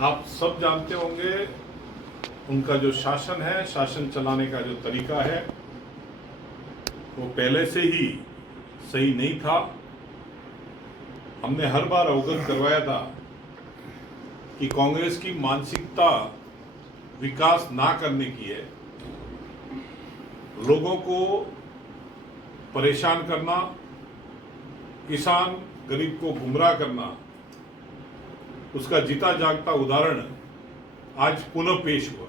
आप सब जानते होंगे उनका जो शासन है, शासन चलाने का जो तरीका है वो पहले से ही सही नहीं था। हमने हर बार अवगत करवाया था कि कांग्रेस की मानसिकता विकास ना करने की है, लोगों को परेशान करना, किसान गरीब को गुमराह करना। उसका जीता जागता उदाहरण आज पुनः पेश हुआ।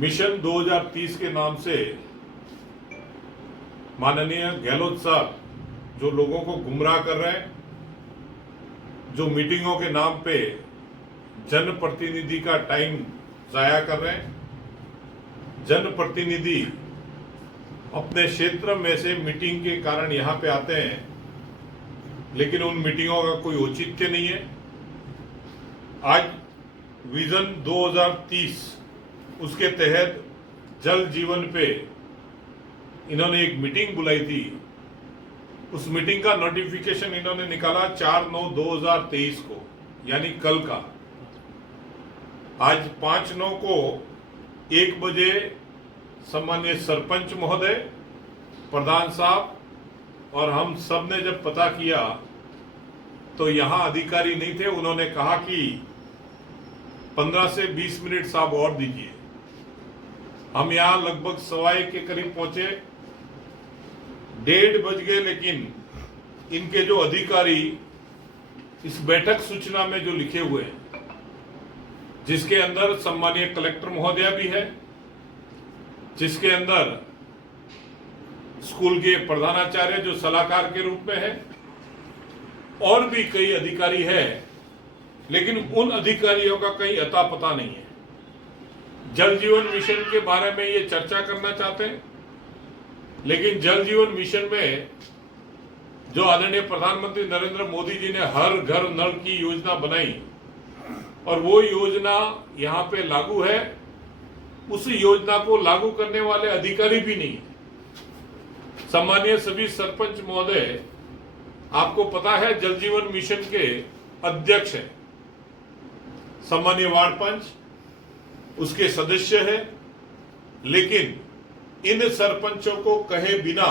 मिशन 2030 के नाम से माननीय गहलोत साहब जो लोगों को गुमराह कर रहे हैं, जो मीटिंगों के नाम पे जनप्रतिनिधि का टाइम जाया कर रहे हैं। जनप्रतिनिधि अपने क्षेत्र में से मीटिंग के कारण यहाँ पे आते हैं, लेकिन उन मीटिंगों का कोई औचित्य नहीं है। आज विजन 2030 उसके तहत जल जीवन पे इन्होंने एक मीटिंग बुलाई थी। उस मीटिंग का नोटिफिकेशन इन्होंने निकाला 4/9/2023 को, यानी कल का। आज 5/9 को 1 बजे सम्मान्य सरपंच महोदय, प्रधान साहब और हम सब ने जब पता किया तो यहाँ अधिकारी नहीं थे। उन्होंने कहा कि 15 से 20 मिनट साहब और दीजिए। हम यहाँ लगभग 1:15 के करीब पहुंचे, 1:30 बज गए, लेकिन इनके जो अधिकारी इस बैठक सूचना में जो लिखे हुए हैं, जिसके अंदर सम्मानीय कलेक्टर महोदया भी है, जिसके अंदर स्कूल के प्रधानाचार्य जो सलाहकार के रूप में है, और भी कई अधिकारी है, लेकिन उन अधिकारियों का कहीं अता पता नहीं है। जल जीवन मिशन के बारे में ये चर्चा करना चाहते हैं, लेकिन जल जीवन मिशन में जो आदरणीय प्रधानमंत्री नरेंद्र मोदी जी ने हर घर नल की योजना बनाई और वो योजना यहाँ पे लागू है, उस योजना को लागू करने वाले अधिकारी भी नहीं। सम्मानीय सभी सरपंच महोदय, आपको पता है जल जीवन मिशन के अध्यक्ष हैं, सम्मानीय वार्ड पंच उसके सदस्य हैं, लेकिन इन सरपंचों को कहे बिना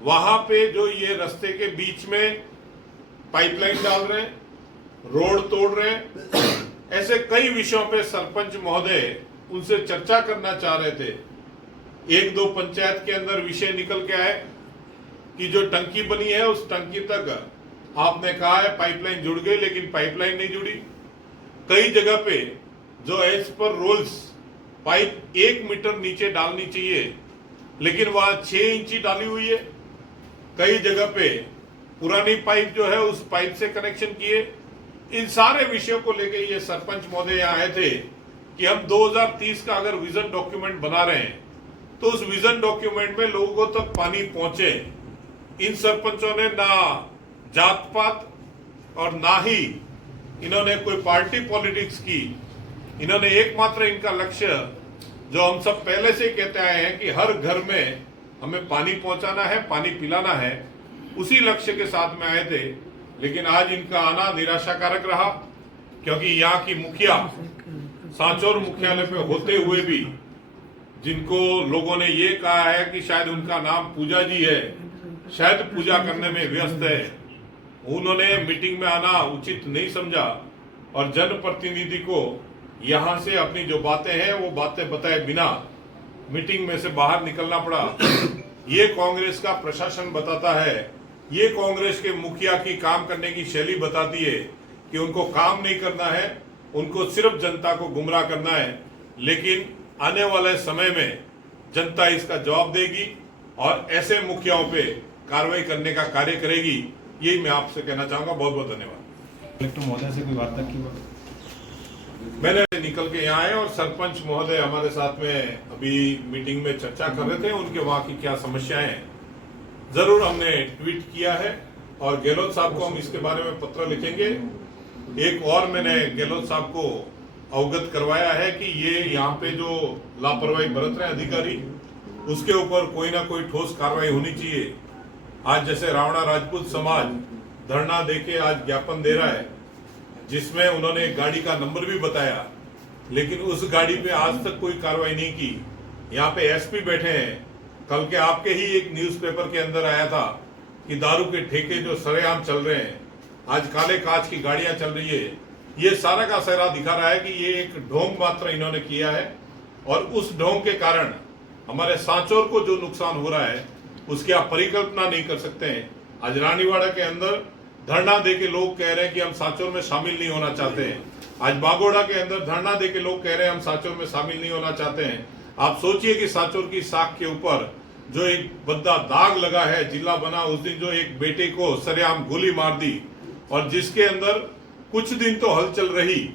वहां पे जो ये रास्ते के बीच में पाइपलाइन डाल रहे हैं, रोड तोड़ रहे हैं, ऐसे कई विषयों पे सरपंच महोदय उनसे चर्चा करना चाह रहे थे। 1-2 पंचायत के अंदर विषय निकल के आए कि जो टंकी बनी है उस टंकी तक आपने कहा है पाइपलाइन जुड़ गई, लेकिन पाइपलाइन नहीं जुड़ी। कई जगह पे जो as per rules pipe 1 metre नीचे डालनी चाहिए, लेकिन वहां 6 इंची डाली हुई है। कई जगह पे पुरानी पाइप जो है उस पाइप से कनेक्शन किए। इन सारे विषयों को लेके ये सरपंच महोदय यहाँ आए थे कि हम 2030 का अगर विजन डॉक्यूमेंट बना रहे हैं तो उस विजन डॉक्यूमेंट में लोगों तक पानी पहुंचे। इन सरपंचों ने ना जात पात और ना ही इन्होंने कोई पार्टी पॉलिटिक्स की। इन्होंने एकमात्र इनका लक्ष्य, जो हम सब पहले से कहते आए हैं कि हर घर में हमें पानी पहुंचाना है, पानी पिलाना है, उसी लक्ष्य के साथ में आए थे। लेकिन आज इनका आना निराशाकारक रहा, क्योंकि यहाँ की मुखिया सांचौर मुख्यालय पे होते हुए भी, जिनको लोगों ने ये कहा है कि शायद उनका नाम पूजा जी है, शायद पूजा करने में व्यस्त है, उन्होंने मीटिंग में आना उचित नहीं समझा और जनप्रतिनिधि को यहां से अपनी जो बातें हैं वो बातें बताए बिना मीटिंग में से बाहर निकलना पड़ा। ये कांग्रेस का प्रशासन बताता है, ये कांग्रेस के मुखिया की काम करने की शैली बताती है कि उनको काम नहीं करना है, उनको सिर्फ जनता को गुमराह करना है। लेकिन आने वाले समय में जनता इसका जवाब देगी और ऐसे मुखियाओं पे कार्रवाई करने का कार्य करेगी। यही मैं आपसे कहना चाहूंगा। बहुत बहुत धन्यवाद। कलेक्टर महोदय से कोई वार्ता की बात? मैंने निकल के यहाँ आए और सरपंच महोदय हमारे साथ में अभी मीटिंग में चर्चा कर रहे थे, उनके वहाँ की क्या समस्याएं हैं जरूर हमने ट्वीट किया है और गहलोत साहब को हम इसके बारे में पत्र लिखेंगे। एक और मैंने गहलोत साहब को अवगत करवाया है कि ये यहाँ पे जो लापरवाही बरत रहे हैं अधिकारी, उसके ऊपर कोई ना कोई ठोस कार्रवाई होनी चाहिए। आज जैसे रावणा राजपूत समाज धरना देके आज ज्ञापन दे रहा है, जिसमें उन्होंने गाड़ी का नंबर भी बताया, लेकिन उस गाड़ी पे आज तक कोई कार्रवाई नहीं की। यहाँ पे एसपी बैठे हैं, कल के आपके ही एक न्यूज़पेपर के अंदर आया था कि दारू के ठेके जो सरेआम चल रहे हैं, आज काले कांच की गाड़ियां चल रही है। ये सारा का सारा दिखा रहा है कि ये एक ढोंग मात्र इन्होंने किया है, और उस ढोंग के कारण हमारे सांचौर को जो नुकसान हो रहा है उसकी आप परिकल्पना नहीं कर सकते हैं। आज रानीवाड़ा के अंदर धरना दे के लोग कह रहे हैं कि हम सांचौर में शामिल नहीं होना चाहते हैं। आज बागोड़ा के अंदर धरना दे के लोग कह रहे हैं हम सांचौर में शामिल नहीं होना चाहते हैं। आप सोचिए कि सांचौर की साख के ऊपर जो एक बद्दा दाग लगा है, जिला बना उस दिन जो एक बेटे को सरेआम गोली मार दी, और जिसके अंदर कुछ दिन तो हलचल रही,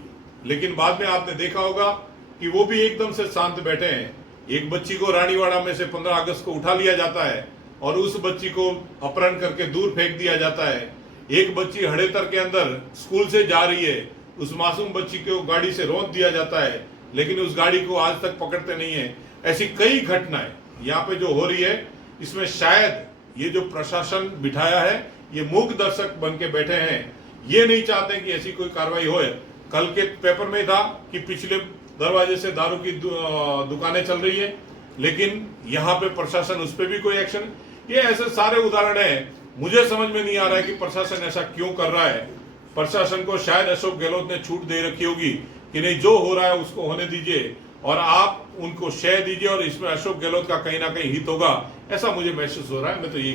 लेकिन बाद में आपने देखा होगा कि वो भी एकदम से शांत बैठे हैं। एक बच्ची को रानीवाड़ा में से 15 अगस्त को उठा लिया जाता है और उस बच्ची को अपहरण करके दूर फेंक दिया जाता है। एक बच्ची हड़ेतर के अंदर स्कूल से जा रही है, उस मासूम बच्ची को गाड़ी से रोक दिया जाता है, लेकिन उस गाड़ी को आज तक पकड़ते नहीं है। ऐसी कई घटनाएं यहाँ पे जो हो रही है, इसमें शायद ये जो प्रशासन बिठाया है ये मूक दर्शक बन के बैठे हैं, ये नहीं चाहते कि ऐसी कोई कार्रवाई होए। कल के पेपर में था कि पिछले दरवाजे से दारू की दुकानें चल रही है, लेकिन यहाँ पे प्रशासन उस पर भी कोई एक्शन। ये ऐसे सारे उदाहरण हैं, मुझे समझ में नहीं आ रहा है कि प्रशासन ऐसा क्यों कर रहा है। प्रशासन को शायद अशोक गहलोत ने छूट दे रखी होगी कि नहीं, जो हो रहा है उसको होने दीजिए और आप उनको शय दीजिए, और इसमें अशोक गहलोत का कहीं ना कहीं हित होगा, ऐसा मुझे महसूस हो रहा है। मैं तो यही